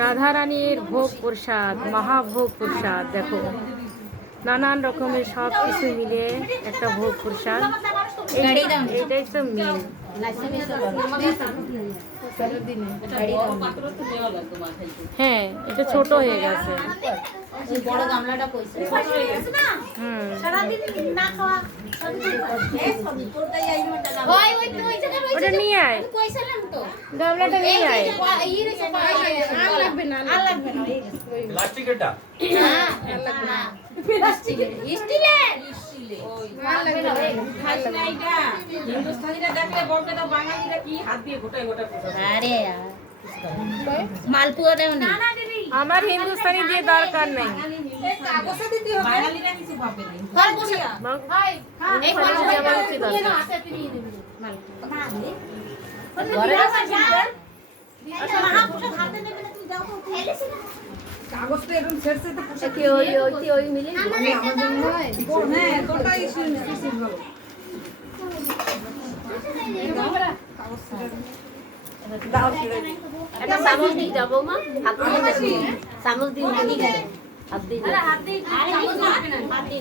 রাধারানীর ভোগ প্রসাদ, মহাভোগ প্রসাদ। দেখো নানান রকমের সব কিছু মিলে একটা ভোগ প্রসাদ। এটাই তো মেন। হ্যাঁ, এটা ছোট হয়ে গেছে। বড় গামলাটা কইছে ওটা নিয়ে আয়, গামলাটা নিয়ে আয়। প্লাস্টিকেরটা হিন্দুস্তানিরা দেখলে বলবে তো বাঙালিরা কি হাত দিয়ে গোটায় গোটায় আরে মালপুয়া দেও না আমার হিন্দুস্তানি দিয়ে দরকার নেই। বাঙালিরা কিছু ভাবে না। কাগজটা এরকম ছেড়ছে তো ওই মিলে হ্যাঁ তোটা ইস্যু ভালো একটা চামচ দিয়ে যাবো মা হাত দিয়ে চামচ দিয়ে হাত দিয়ে হাত দিয়ে চামচ হাত দিয়ে